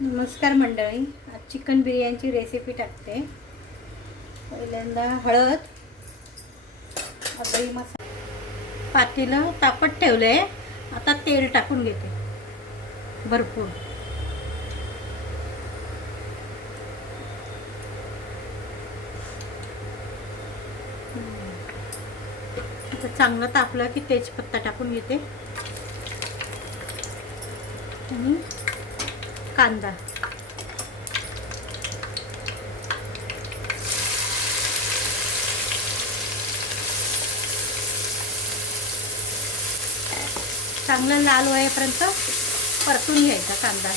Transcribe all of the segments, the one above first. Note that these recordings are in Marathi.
नमस्कार मंडळी, आज चिकन बिर्याणीची रेसिपी टाकते. पहिल्यांदा हळद, आदही मसाला, पातेलं तापत ठेवले. आता तेल टाकून घेते भरपूर. आता चांगलं तापलं की तेजपत्ता टाकून घेते आणि कांदा. चांगलं लाल होईपर्यंत परतून घ्यायचा कांदा.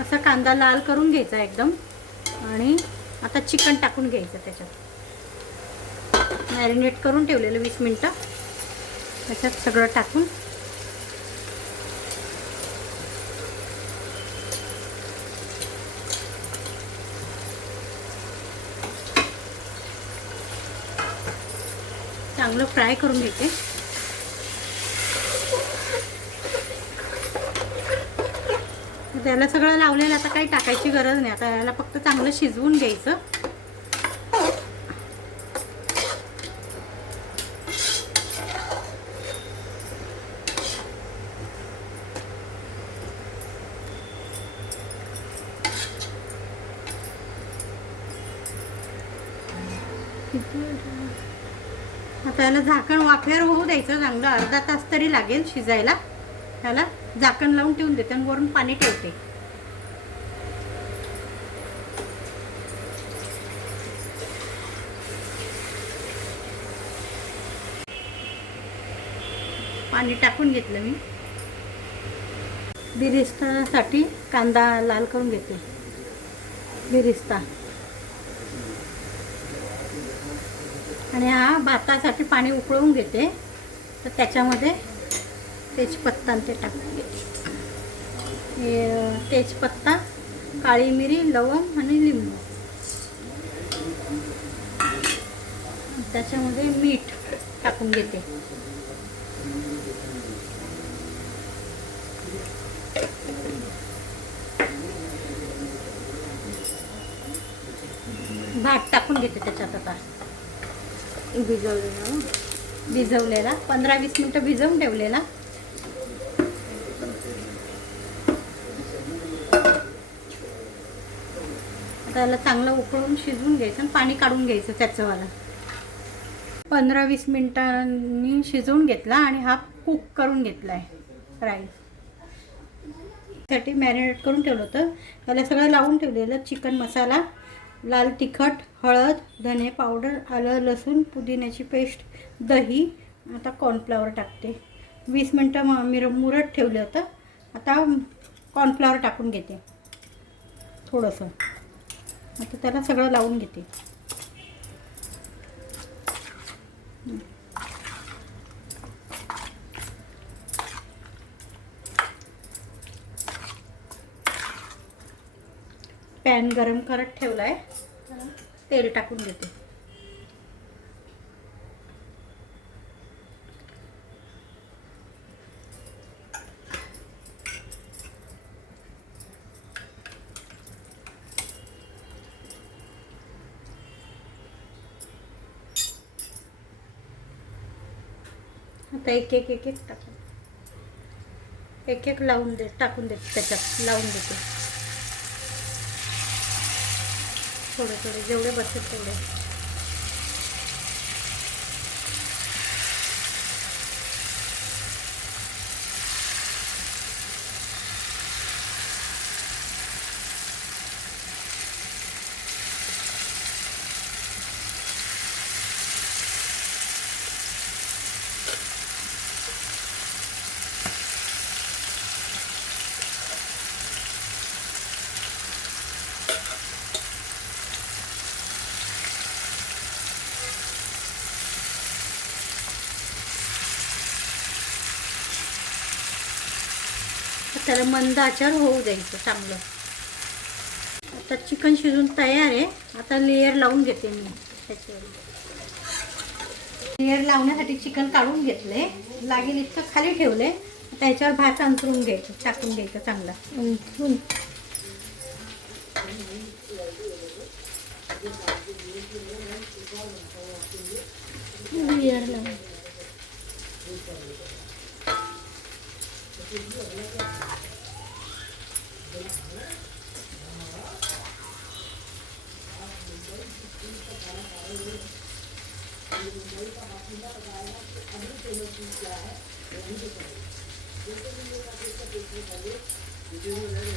असा कांदा लाल करून घ्यायचा एकदम. आणि आता चिकन टाकून घ्यायचं त्याच्यात. मॅरिनेट करून ठेवलेलं 20 मिनिटं त्याच्यात सगळं टाकून चांगलं फ्राय करून घेते. त्याला सगळं लावलेलं, आता काही टाकायची गरज नाही. आता याला फक्त चांगलं शिजवून घ्यायचं. आता याला झाकण वाफेवर होऊ द्यायचं चांगलं. अर्धा तास तरी लागेल शिजायला. त्याला झाकण लावून ठेवून देते आणि वरून पाणी ठेवते. पाणी टाकून घेतलं मी. बिरिस्तासाठी कांदा लाल करून घेते. बिरिस्ता आणि हा भातासाठी पाणी उकळवून घेते. तर त्याच्यामध्ये तेजपत्ता ते टाकून घेते. तेजपत्ता, काळी मिरी, लवंग आणि लिंबू. त्याच्यामध्ये मीठ टाकून घेते. भात टाकून घेते त्याच्यात. आता भिजवलेला 15-20 मिनिटं भिजवून ठेवलेला. त्याला चांगलं उकळून शिजवून घ्यायचं आणि पाणी काढून घ्यायचं त्याचंवाला. 15-20 मिनिटांनी शिजवून घेतला आणि हा कुक करून घेतला आहे राईस. साठी मॅरिनेट करून ठेवलं होतं. त्याला सगळं लावून ठेवलेलं. चिकन मसाला, लाल तिखट, हळद, धने पावडर, आलं लसूण, पुदिन्याची पेस्ट, दही. आता कॉर्नफ्लॉवर टाकते. 20 मिनिटं मुरत ठेवलं होतं. आता कॉर्नफ्लॉवर टाकून घेते थोडंसं. आता त्याला सगळं लावून घेते. पॅन गरम करत ठेवला आहे. तेल टाकून घेते. आता एक टाकून एक लावून टाकून देते त्याच्यात. लावून देते थोडे जेवढे बसेल तेवढे. त्याला मंद आचेवर होऊ द्यायचं चांगलं. आता चिकन शिजून तयार आहे. आता लेयर लावून घेते मी त्याच्यावर. लेयर लावण्यासाठी चिकन काढून घेतले, लागेल इतकं खाली ठेवले. आता याच्यावर भात अंतरून घ्यायचं, टाकून घ्यायचं चांगला अंतरून. लेयर लावून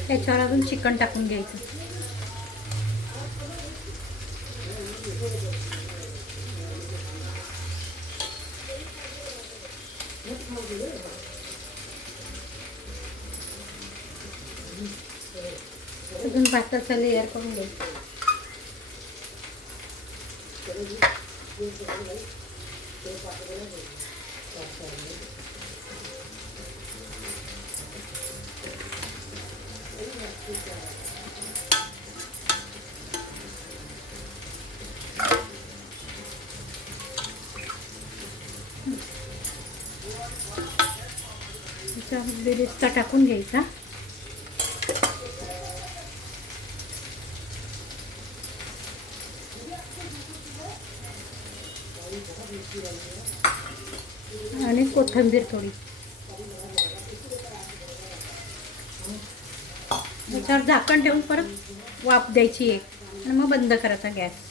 त्याच्यावर अजून चिकन टाकून घ्यायचं. अजून भाताचा लेयर करून घ्यायचं. बेरेस्ता टाकून घ्यायचा. आणि कोथिंबीर थोडी. याच्यावर झाकण ठेवून परत वाफ द्यायची एक, आणि मग बंद करायचा गॅस.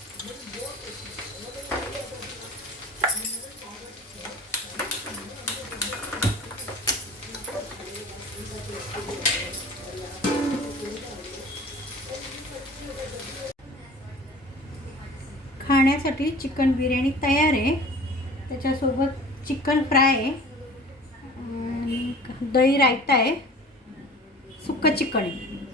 खाण्यासाठी चिकन बिर्याणी तयार आहे. त्याच्यासोबत चिकन फ्राय आहे, दही रायता आहे, सुक्कं चिकन आहे.